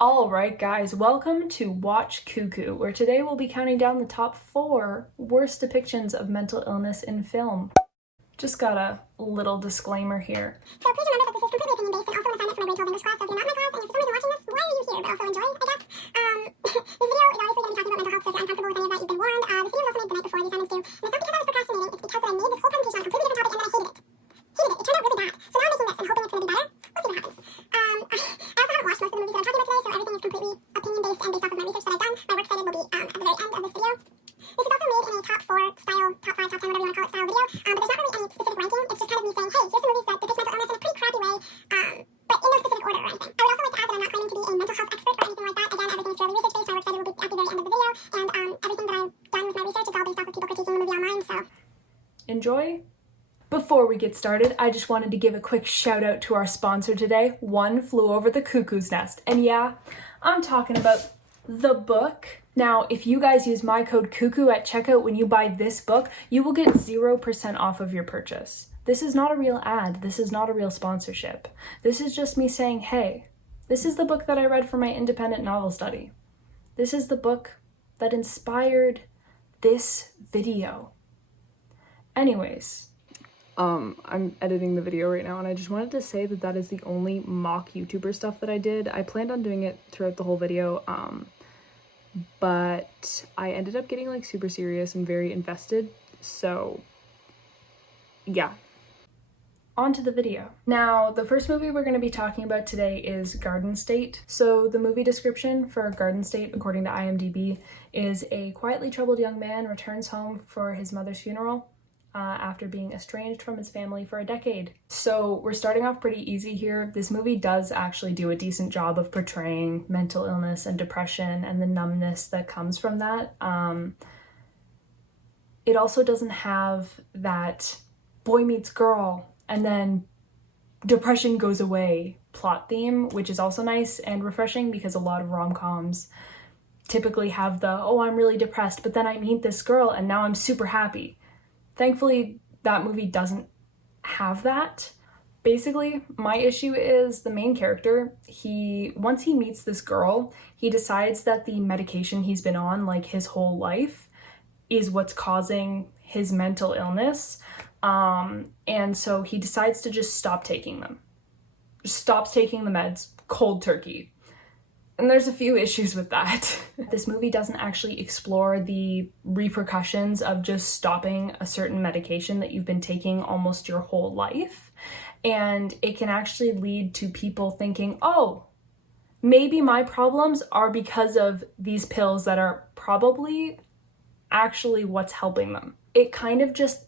Alright guys, welcome to Watch Cuckoo, where today we'll be counting down the top 4 worst depictions of mental illness in film. Just got a little disclaimer here. So please remember that this is completely opinion-based and also an assignment for my grade 12 English class, so if you're not in my class and you're for some reason watching this, why are you here? But also enjoy, I guess. This video is obviously going to be talking about mental health, so if you're uncomfortable with any of that, you've been warned. This video was also made the night before, the assignments due. And it's not because I was procrastinating, it's because I made this whole presentation on a completely different topic and then I hated it. It turned out really bad. So now I'm making this and hoping it's going to be better. We'll see what happens. I also haven't watched most of the movies that I'm talking about today, so everything is completely opinion-based and based off of my research that I've done. My works cited will be at the very end of this video. This is also made in a top 4 style, top 5, top 10, whatever you want to call it, style video. But there's not really any specific ranking. It's just kind of me saying, hey, here's some movies that depict mental illness in a pretty crappy way, but in no specific order or anything. I would also like to add that I'm not claiming to be a mental health expert or anything like that. Again, everything is purely research-based. My works cited will be at the very end of the video, and everything that I've done with my research is all based off of people critiquing the movie online, so. Enjoy. Before we get started, I just wanted to give a quick shout out to our sponsor today, One Flew Over the Cuckoo's Nest. And yeah, I'm talking about the book. Now, if you guys use my code CUCKOO at checkout when you buy this book, you will get 0% off of your purchase. This is not a real ad. This is not a real sponsorship. This is just me saying, hey, this is the book that I read for my independent novel study. This is the book that inspired this video. Anyways, I'm editing the video right now, and I just wanted to say that that is the only mock YouTuber stuff that I did. I planned on doing it throughout the whole video, but I ended up getting like super serious and very invested, so yeah. On to the video. Now, the first movie we're going to be talking about today is Garden State. So the movie description for Garden State, according to IMDb, is a quietly troubled young man returns home for his mother's funeral after being estranged from his family for a decade. So we're starting off pretty easy here. This movie does actually do a decent job of portraying mental illness and depression and the numbness that comes from that. It also doesn't have that boy meets girl and then depression goes away plot theme, which is also nice and refreshing because a lot of rom-coms typically have the, oh, I'm really depressed, but then I meet this girl and now I'm super happy. Thankfully, that movie doesn't have that. Basically, my issue is the main character, once he meets this girl, he decides that the medication he's been on like his whole life is what's causing his mental illness. And so he decides to just stop taking them. Just stops taking the meds cold turkey. And there's a few issues with that. This movie doesn't actually explore the repercussions of just stopping a certain medication that you've been taking almost your whole life. And it can actually lead to people thinking, oh, maybe my problems are because of these pills that are probably actually what's helping them. It kind of just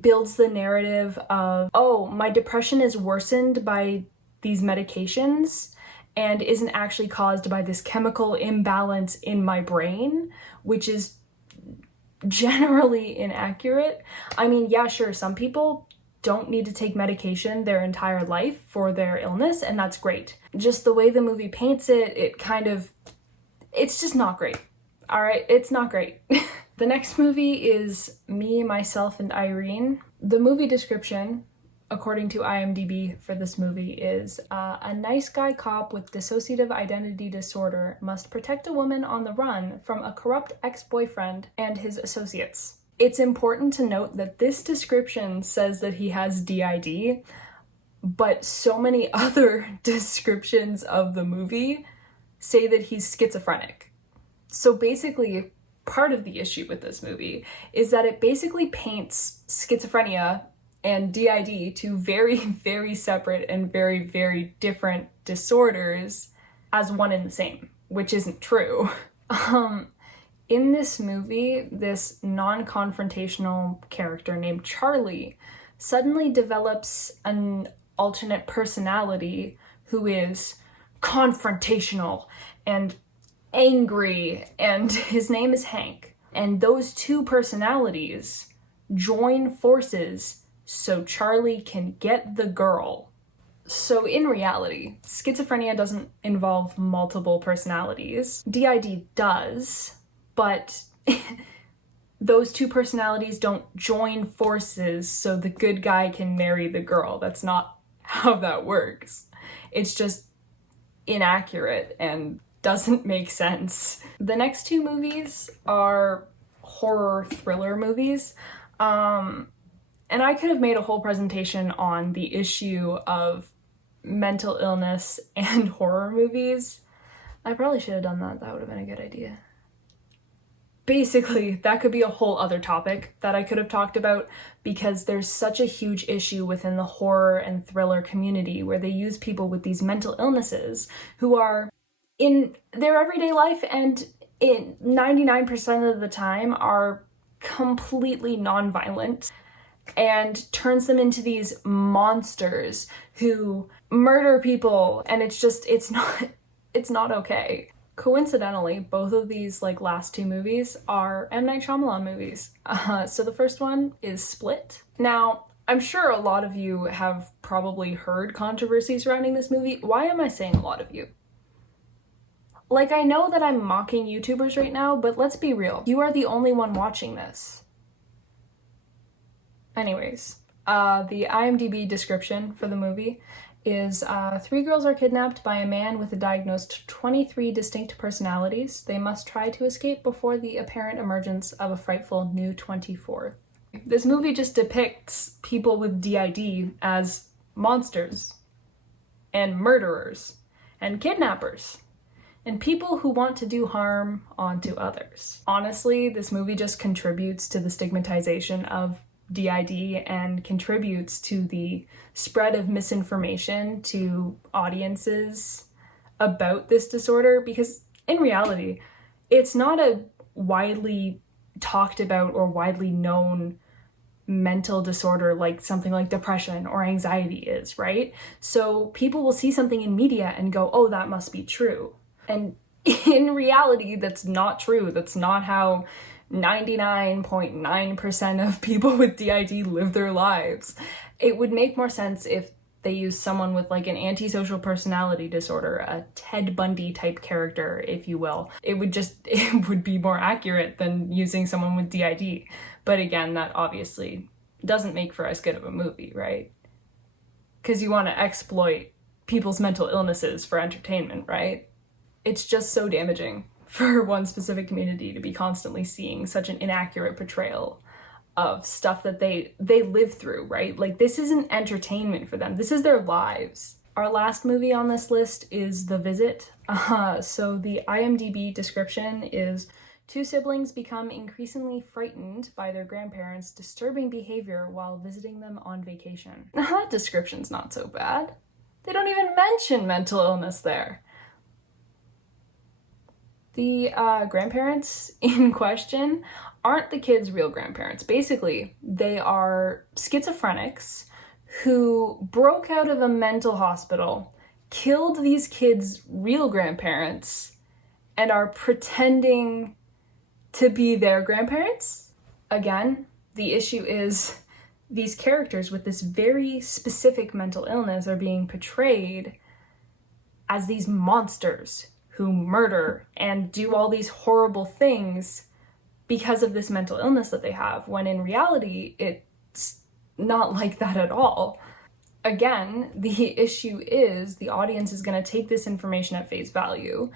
builds the narrative of, oh, my depression is worsened by these medications and isn't actually caused by this chemical imbalance in my brain, which is generally inaccurate. I mean, yeah, sure, some people don't need to take medication their entire life for their illness, and that's great. Just the way the movie paints it, it's just not great. All right, it's not great. The next movie is Me, Myself, and Irene. The movie description, according to IMDb for this movie, is a nice guy cop with dissociative identity disorder must protect a woman on the run from a corrupt ex-boyfriend and his associates. It's important to note that this description says that he has DID, but so many other descriptions of the movie say that he's schizophrenic. So basically, part of the issue with this movie is that it basically paints schizophrenia and DID, two very, very separate and very, very different disorders, as one and the same, which isn't true. In this movie, this non-confrontational character named Charlie suddenly develops an alternate personality who is confrontational and angry, and his name is Hank. And those two personalities join forces so Charlie can get the girl. So in reality, schizophrenia doesn't involve multiple personalities. DID does, but those two personalities don't join forces so the good guy can marry the girl. That's not how that works. It's just inaccurate and doesn't make sense. The next two movies are horror thriller movies. And I could have made a whole presentation on the issue of mental illness and horror movies. I probably should have done that. That would have been a good idea. Basically, that could be a whole other topic that I could have talked about, because there's such a huge issue within the horror and thriller community where they use people with these mental illnesses who are in their everyday life and in 99% of the time are completely non-violent, and turns them into these monsters who murder people, and it's not okay. Coincidentally, both of these last two movies are M. Night Shyamalan movies. So the first one is Split. Now, I'm sure a lot of you have probably heard controversy surrounding this movie. Why am I saying a lot of you? I know that I'm mocking YouTubers right now, but let's be real. You are the only one watching this. Anyways, the IMDb description for the movie is 3 girls are kidnapped by a man with a diagnosed 23 distinct personalities. They must try to escape before the apparent emergence of a frightful new 24th. This movie just depicts people with DID as monsters and murderers and kidnappers and people who want to do harm onto others. Honestly, this movie just contributes to the stigmatization of DID and contributes to the spread of misinformation to audiences about this disorder, because in reality, it's not a widely talked about or widely known mental disorder like something like depression or anxiety is, right? So people will see something in media and go, oh, that must be true. And in reality, that's not true. That's not how 99.9% of people with DID live their lives. It would make more sense if they use someone with an antisocial personality disorder, a Ted Bundy type character, if you will. It would be more accurate than using someone with DID. But again, that obviously doesn't make for as good of a movie, right? Because you want to exploit people's mental illnesses for entertainment, right? It's just so damaging for one specific community to be constantly seeing such an inaccurate portrayal of stuff that they live through, right? This isn't entertainment for them. This is their lives. Our last movie on this list is The Visit. So the IMDb description is 2 siblings become increasingly frightened by their grandparents' disturbing behavior while visiting them on vacation. That description's not so bad. They don't even mention mental illness there. The grandparents in question aren't the kids' real grandparents. Basically, they are schizophrenics who broke out of a mental hospital, killed these kids' real grandparents, and are pretending to be their grandparents. Again, the issue is these characters with this very specific mental illness are being portrayed as these monsters who murder and do all these horrible things because of this mental illness that they have, when in reality, it's not like that at all. Again, the issue is the audience is going to take this information at face value,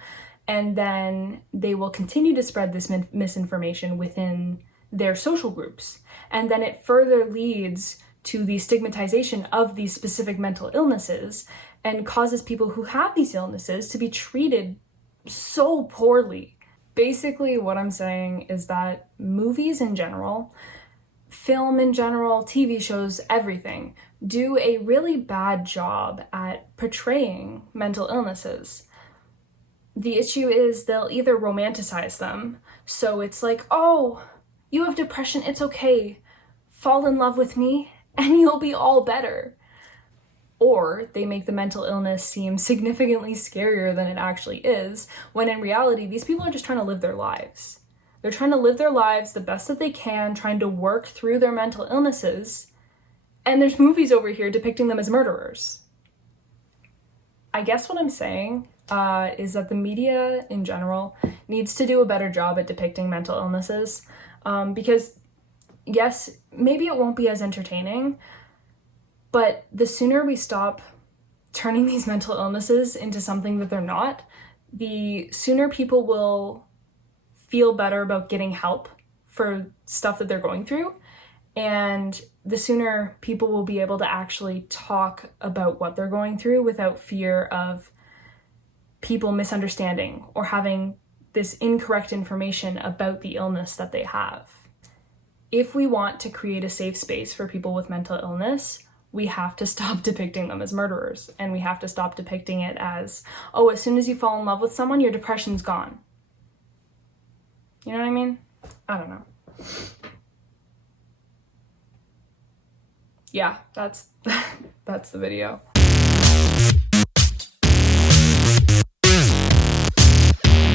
and then they will continue to spread this misinformation within their social groups. And then it further leads to the stigmatization of these specific mental illnesses and causes people who have these illnesses to be treated so poorly. Basically, what I'm saying is that movies in general, film in general, TV shows, everything, do a really bad job at portraying mental illnesses. The issue is they'll either romanticize them, so it's oh, you have depression, it's okay, fall in love with me, and you'll be all better. Or they make the mental illness seem significantly scarier than it actually is, when in reality, these people are just trying to live their lives. They're trying to live their lives the best that they can, trying to work through their mental illnesses, and there's movies over here depicting them as murderers. I guess what I'm saying is that the media in general needs to do a better job at depicting mental illnesses, because yes, maybe it won't be as entertaining, but the sooner we stop turning these mental illnesses into something that they're not, the sooner people will feel better about getting help for stuff that they're going through, and the sooner people will be able to actually talk about what they're going through without fear of people misunderstanding or having this incorrect information about the illness that they have. If we want to create a safe space for people with mental illness, we have to stop depicting them as murderers, and we have to stop depicting it as, oh, as soon as you fall in love with someone, your depression's gone. You know what I mean? I don't know. Yeah, that's the video.